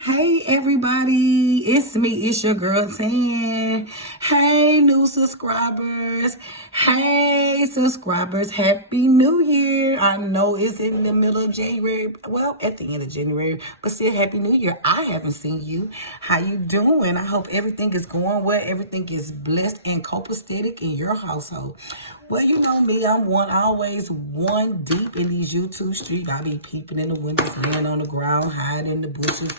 Hey everybody, it's me, it's your girl Tan. Hey new subscribers, hey subscribers, Happy New Year. I know it's in the middle of January, well at the end of January, but still Happy New Year. I haven't seen you. How you doing? I hope everything is going well, everything is blessed and copacetic in your household. Well, you know me, always one deep in these YouTube streets. I be peeping in the windows, laying on the ground, hiding in the bushes,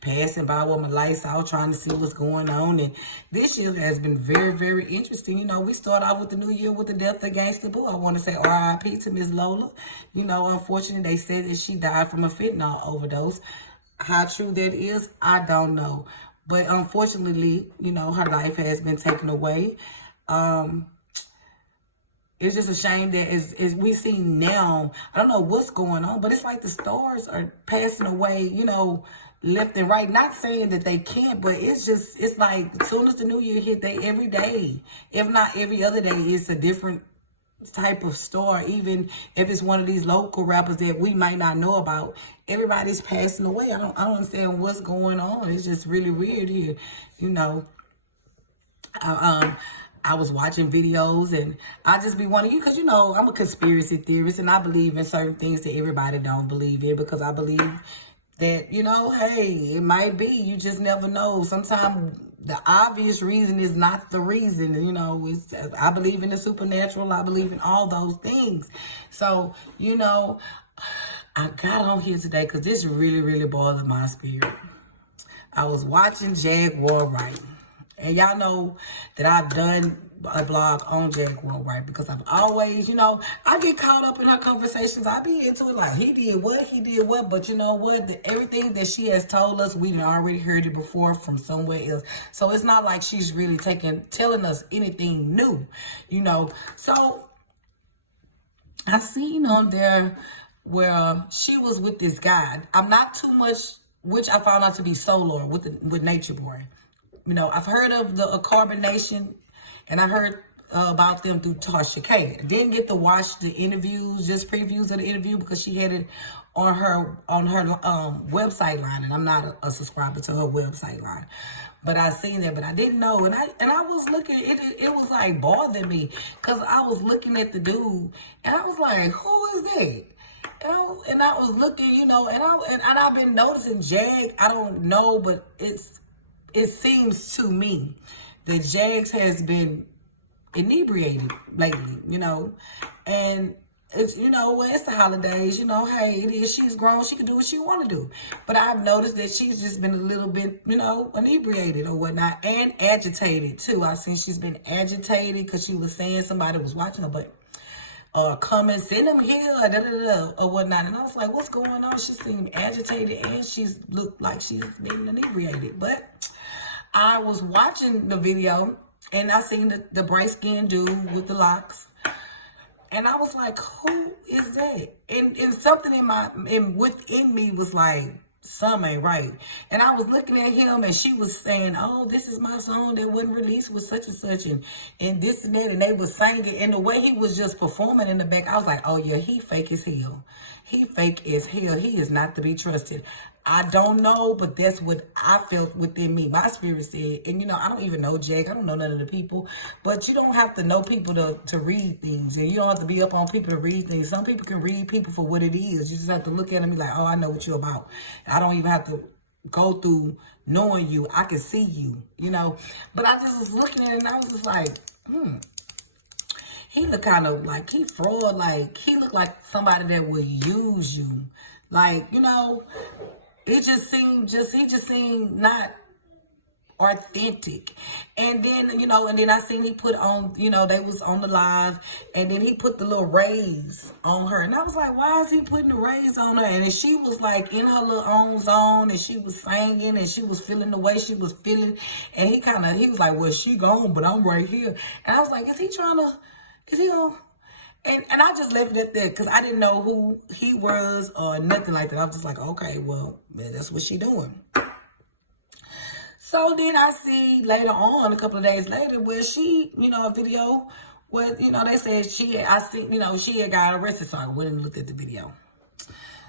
passing by with my lights out, trying to see what's going on. And this year has been very, very interesting. You know, we start off with the new year with the death of Gangsta Boo. I want to say R.I.P. to Miss Lola. You know, unfortunately, they said that she died from a fentanyl overdose. How true that is, I don't know. But unfortunately, you know, her life has been taken away. It's just a shame that as we see now, I don't know what's going on, but it's like the stars are passing away, you know, left and right. Not saying that they can't, but it's like as soon as the new year hit, they every day, if not every other day, it's a different type of star. Even if it's one of these local rappers that we might not know about, everybody's passing away. I don't understand what's going on. It's just really weird here, you know. I was watching videos and I just be wanting you because you know I'm a conspiracy theorist and I believe in certain things that everybody don't believe in because I believe that, you know, hey, it might be, you just never know. Sometimes the obvious reason is not the reason. You know, I believe in the supernatural. I believe in all those things. So, you know, I got on here today because this really, really bothered my spirit. I was watching Jaguar Wright. And y'all know that I've done a blog on Jaguar Wright because I've always, you know, I get caught up in her conversations. I be into it like he did what, but you know what? Everything that she has told us, we already heard it before from somewhere else. So it's not like she's really telling us anything new, you know. So I seen on there where she was with this guy. I'm not too much, which I found out to be Solar with Nature Boy. You know, I've heard of the Carbonation, and I heard about them through Tasha K. I didn't get to watch the interviews, just previews of the interview because she had it on her website line, and I'm not a subscriber to her website line. But I seen that, but I didn't know, and I was looking. It was like bothering me because I was looking at the dude, and I was like, who is that? And I was looking, you know, and I've been noticing Jag. I don't know, but it seems to me that Jags has been inebriated lately, you know, and it's, you know, well, it's the holidays, you know, hey, it is, she's grown, she can do what she want to do. But I've noticed that she's just been a little bit, you know, inebriated or whatnot, and agitated too. I seen she's been agitated because she was saying somebody was watching her, but come and send him here, da, da, da, or whatnot. And I was like, what's going on? She seemed agitated and she's looked like she's been inebriated. But I was watching the video and I seen the bright skinned dude with the locks. And I was like, who is that? And something within me was like, something ain't right. And I was looking at him and she was saying, oh, this is my song that wasn't released with such and such and this and that. And they was singing. And the way he was just performing in the back, I was like, oh yeah, he fake as hell. He fake as hell. He is not to be trusted. I don't know, but that's what I felt within me. My spirit said, and you know, I don't even know Jack. I don't know none of the people, but you don't have to know people to read things, and you don't have to be up on people to read things. Some people can read people for what it is. You just have to look at them and be like, oh, I know what you're about. I don't even have to go through knowing you. I can see you, you know. But I just was looking at it and I was just like, he looked kind of like he fraud. Like he looked like somebody that would use you. Like, you know, he just seemed not authentic. And then, you know, and then I seen he put on, you know, they was on the live, and then he put the little rays on her. And I was like, why is he putting the rays on her? And then she was like in her little own zone, and she was singing, and she was feeling the way she was feeling. And he was like, well, she gone, but I'm right here. And I was like, is he gonna, and I just left it at that because I didn't know who he was or nothing like that. I was just like, okay, well, man, that's what she doing. So then I see later on, a couple of days later, where she, you know, a video where, you know, they said she had got arrested. So I went and looked at the video.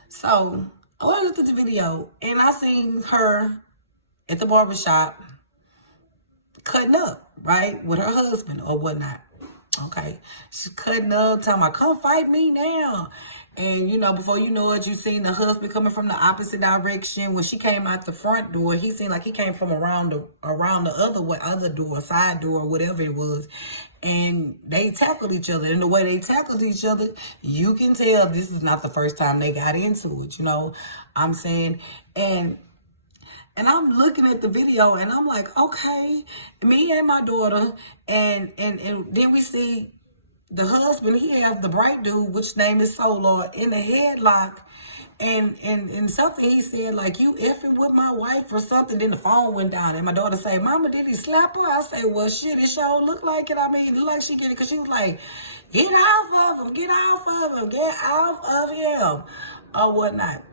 So I looked at the video and I seen her at the barbershop cutting up, right, with her husband or whatnot. Okay, she's cutting up, talking about, come fight me now. And, you know, before you know it, you seen the husband coming from the opposite direction. When she came out the front door, he seemed like he came from around the other door, side door, whatever it was. And they tackled each other. And the way they tackled each other, you can tell this is not the first time they got into it, you know. I'm saying, and I'm looking at the video and I'm like, okay, me and my daughter, and then we see the husband, he has the bright dude, which name is Solar, in the headlock. And something he said, like, you effing with my wife or something. Then the phone went down. And my daughter said, Mama, did he slap her? I say, well, shit, it sure look like it. I mean, it look like she get it. Because she was like, get off of him, get off of him, get off of him, or whatnot.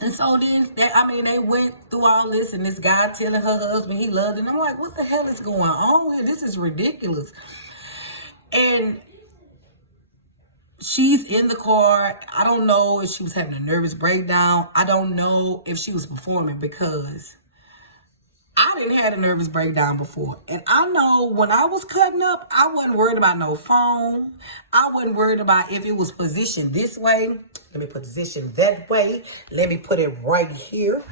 And so then, they went through all this, and this guy telling her husband he loved it. And I'm like, what the hell is going on here? This is ridiculous. And she's in the car. I don't know if she was having a nervous breakdown. I don't know if she was performing, because I didn't have a nervous breakdown before. And I know when I was cutting up, I wasn't worried about no phone. I wasn't worried about if it was positioned this way. Let me position that way. Let me put it right here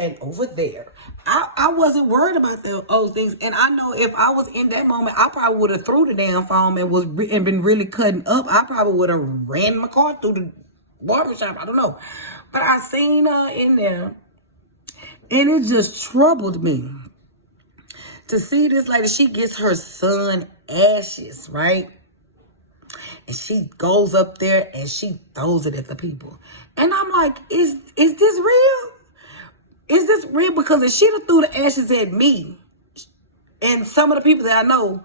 and over there. I wasn't worried about those things. And I know if I was in that moment, I probably would have threw the damn phone and been really cutting up. I probably would have ran my car through the barbershop. I don't know. But I seen her in there, and it just troubled me to see this lady. She gets her son ashes, right? And she goes up there and she throws it at the people. And I'm like, is this real? Is this real? Because if she'd have threw the ashes at me and some of the people that I know,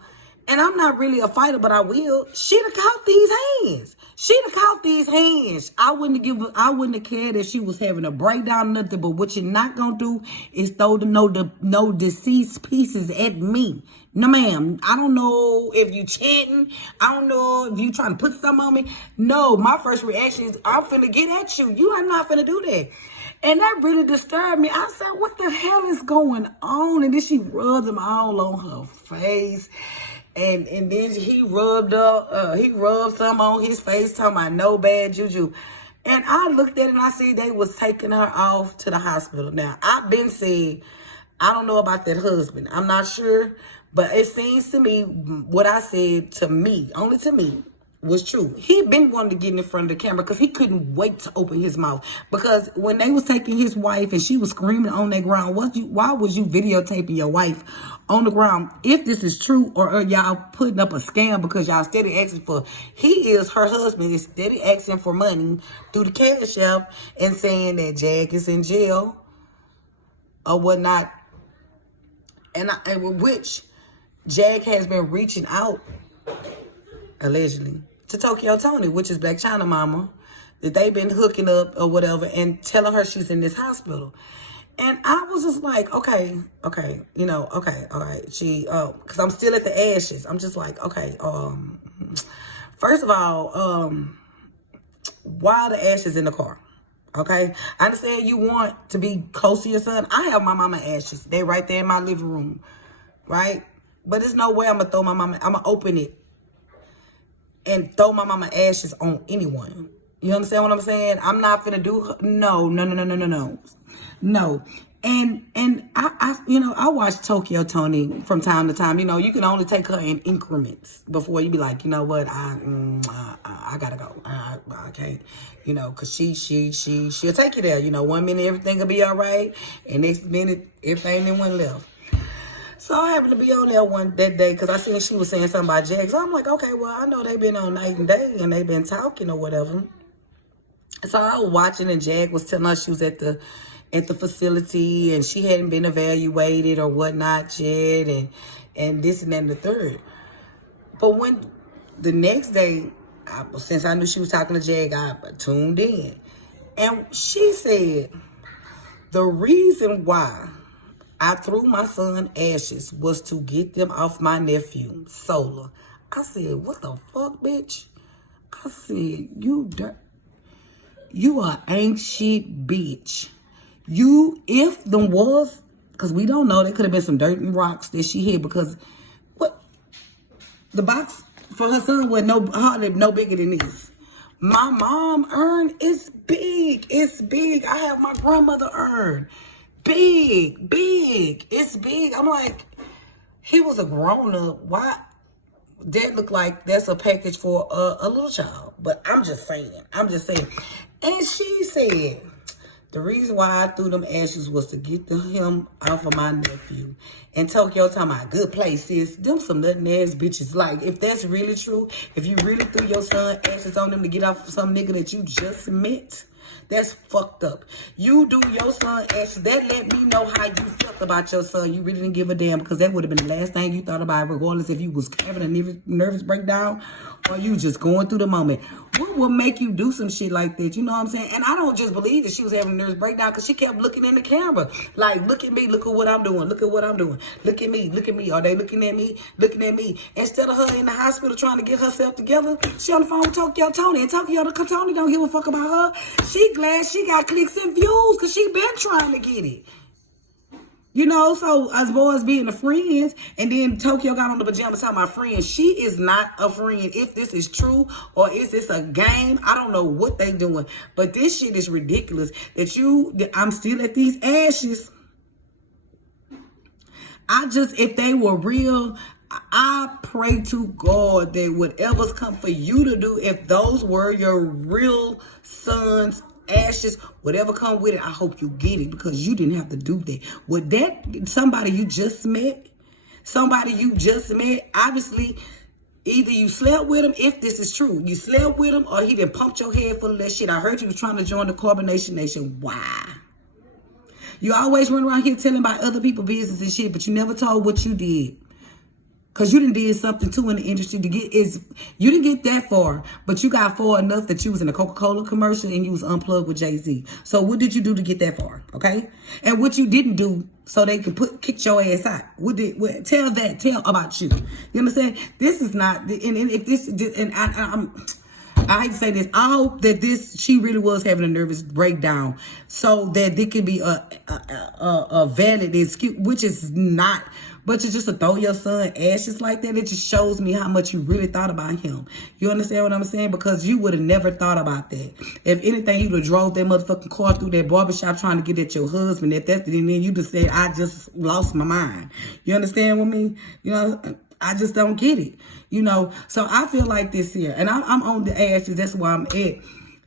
and I'm not really a fighter, but I will, she'd have caught these hands. She'd have caught these hands. I wouldn't have cared if she was having a breakdown or nothing, but what you're not going to do is throw the no deceased pieces at me. No, ma'am. I don't know if you chanting. I don't know if you trying to put something on me. No, my first reaction is, I'm finna get at you. You are not finna do that. And that really disturbed me. I said, what the hell is going on? And then she rubbed them all on her face. And then he rubbed some on his face, talking about no bad juju. And I looked at it and I see they was taking her off to the hospital. Now, I've been said, I don't know about that husband. I'm not sure. But it seems to me, what I said to me, only to me, was true. He been wanting to get in front of the camera because he couldn't wait to open his mouth. Because when they was taking his wife and she was screaming on that ground, why was you videotaping your wife on the ground? If this is true, or are y'all putting up a scam because y'all steady asking for, her husband is steady asking for money through the cash app and saying that Jag is in jail or whatnot. And which Jag has been reaching out, allegedly, to Tokyo Tony, which is Black China Mama, that they've been hooking up or whatever and telling her she's in this hospital. And I was just like, okay, all right. She, because I'm still at the ashes. I'm just like, okay, first of all, why are the ashes in the car? Okay, I understand you want to be close to your son. I have my mama ashes. They're right there in my living room, right? But there's no way I'm going to throw my mama, I'm going to open it and throw my mama ashes on anyone. You understand what I'm saying? I'm not finna do, no. And I watch Tokyo Tony from time to time. You know, you can only take her in increments before you be like, you know what, I gotta go. I can't, cause she'll take you there. 1 minute everything will be all right, and next minute everything then went left. So I happened to be on there that day because I seen she was saying something about Jag. So I'm like, okay, well, I know they've been on night and day and they've been talking or whatever. So I was watching, and Jag was telling her she was at the facility and she hadn't been evaluated or whatnot yet, and this and that and the third. But when the next day, since I knew she was talking to Jag, I tuned in. And she said, the reason why I threw my son ashes was to get them off my nephew, Solar. I said, what the fuck, bitch? I said, you dirt. You a ain't shit bitch. You, if them was, because we don't know, there could have been some dirt and rocks that she hid because what? The box for her son was hardly no bigger than this. My mom urn is big. It's big. I have my grandmother urn. Big, big. It's big. I'm like, he was a grown up. Why? That look like that's a package for a little child. But I'm just saying. And she said, the reason why I threw them ashes was to get him off of my nephew. And Tokyo talking about good place, sis. Them some nothing ass bitches. Like, if that's really true, if you really threw your son ashes on them to get off of some nigga that you just met, that's fucked up. You do your son ashes. That let me know how you felt about your son. You really didn't give a damn because that would have been the last thing you thought about, regardless if you was having a nervous breakdown or you just going through the moment. What will make you do some shit like that? You know what I'm saying? And I don't just believe that she was having a nervous breakdown because she kept looking in the camera. Like, look at me. Look at what I'm doing. Look at what I'm doing. Look at me. Look at me. Are they looking at me? Looking at me. Instead of her in the hospital trying to get herself together, she on the phone with Tokyo Tony. And Tokyo Tony don't give a fuck about her. She glad she got clicks and views because she been trying to get it. You know, so as far as being the friends, and then Tokyo got on the pajamas talking about friends. She is not a friend. If this is true or is this a game, I don't know what they doing. But this shit is ridiculous. I'm still at these ashes. If they were real, I pray to God that whatever's come for you to do, if those were your real sons' ashes, whatever come with it, I hope you get it because you didn't have to do that. With that, somebody you just met, obviously, either you slept with him, if this is true, you slept with him, or he done pumped your head full of that shit. I heard you was trying to join the Carbonation Nation. Why? You always run around here telling about other people's business and shit, but you never told what you did. Because you done did something too in the industry you didn't get that far, but you got far enough that you was in a Coca-Cola commercial and you was unplugged with Jay-Z. So what did you do to get that far? Okay? And what you didn't do so they can kick your ass out. Tell about you. You understand? This is not, and if this, and I hate to say this. I hope that she really was having a nervous breakdown so that there could be a valid excuse, which is not. But just to throw your son ashes like that, it just shows me how much you really thought about him. You understand what I'm saying? Because you would have never thought about that. If anything, you'd have drove that motherfucking car through that barbershop trying to get at your husband. And then you just said, I just lost my mind. You understand what I mean? You know, I just don't get it. You know, so I feel like this here, and I'm on the ashes. That's why I'm at.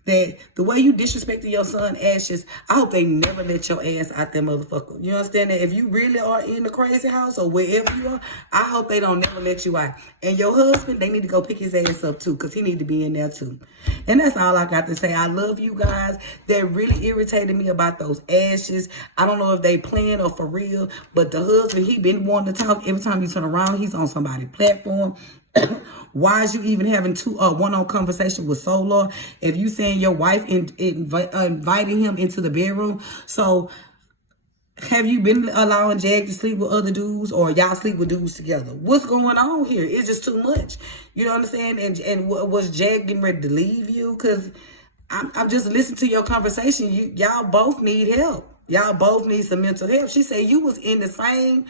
That the way you disrespected your son ashes, I hope they never let your ass out that motherfucker. You understand that? If you really are in the crazy house or wherever you are, I hope they don't never let you out. And your husband, they need to go pick his ass up too, because he need to be in there too. And that's all I got to say. I love you guys. That really irritated me about those ashes. I don't know if they playing or for real, but the husband, he been wanting to talk. Every time you turn around, he's on somebody's platform. Why is you even having one-on conversation with Solar if you saying your wife inviting him into the bedroom? So have you been allowing Jag to sleep with other dudes, or y'all sleep with dudes together? What's going on here? It's just too much. You know what I'm saying? And was Jag getting ready to leave you? Because I'm just listening to your conversation. Y'all both need help. Y'all both need some mental help. She said you was in the same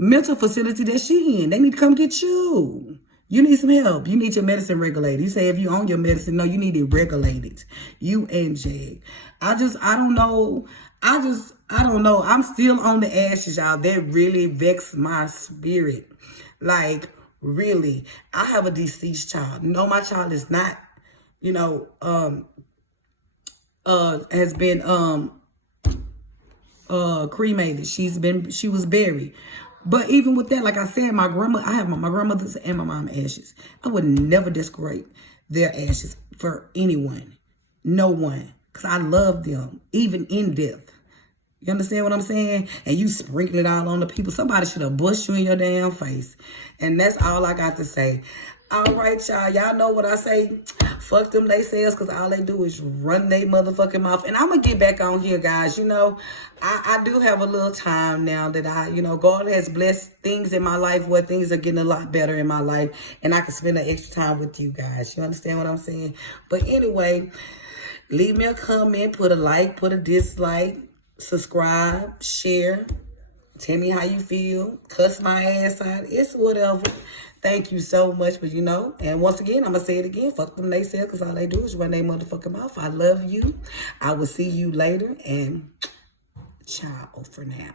mental facility that she in. They need to come get you. You need some help. You need your medicine regulated. You say if you own your medicine, no, you need it regulated. You and Jag. I don't know. I don't know. I'm still on the ashes, y'all. That really vexed my spirit. Like, really. I have a deceased child. No, my child is not, has been cremated. She was buried. But even with that, like I said, I have my grandmother's and my mom's ashes. I would never discredit their ashes for anyone. No one. Because I love them, even in death. You understand what I'm saying? And you sprinkle it all on the people. Somebody should have bushed you in your damn face. And that's all I got to say. All right, y'all. Y'all know what I say. Fuck them naysayers, because all they do is run their motherfucking mouth. And I'm going to get back on here, guys. I do have a little time now that God has blessed things in my life where things are getting a lot better in my life. And I can spend an extra time with you guys. You understand what I'm saying? But anyway, Leave me a comment, put a like, put a dislike, subscribe, share. Tell me how you feel. Cuss my ass out. It's whatever. Thank you so much. But and once again, I'm going to say it again. Fuck them naysayers, because all they do is run their motherfucking mouth. I love you. I will see you later. And ciao for now.